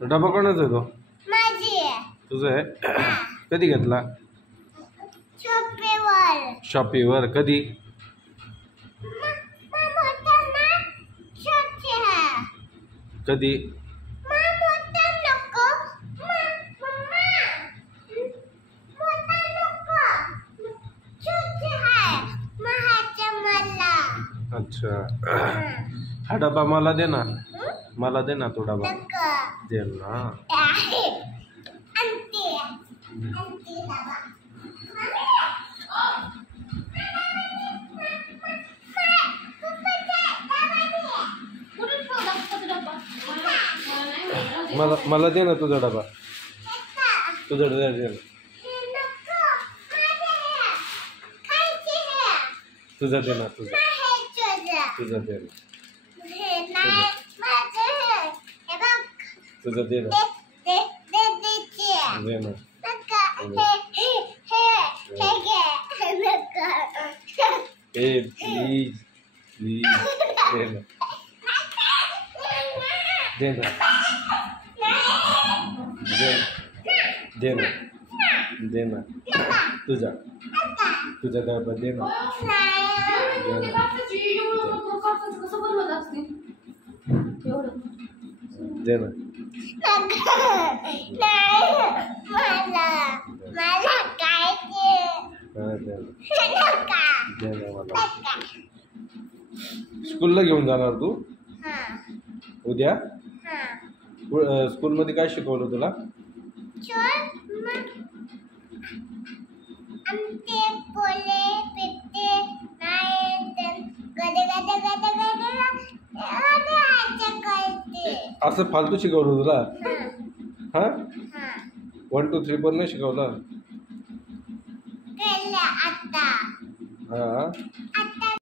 डबा कोणाचा आहे तो? माझी आहे. तुझं आहे? कधी घेतला? शॉपीवर. कधी? कधी? अच्छा. हा डबा मला दे ना. मला दे ना तो डबा. दे ना. मला दे ना तुझा डबा. तुझा डबा दे ना. तुझा दे ना. तुझा दे ना. तुझा दे ना. दे ना. प्लीज दे ना. दे ना. दे ना. दे ना. तुझा डबा दे ना. दे ना. स्कूलला घेऊन जाणार तू उद्या? स्कूलमध्ये काय शिकवलं तुला? असं फालतू शिकवलं तुला? हा 1 2 3 4 नाही शिकवलं? हा.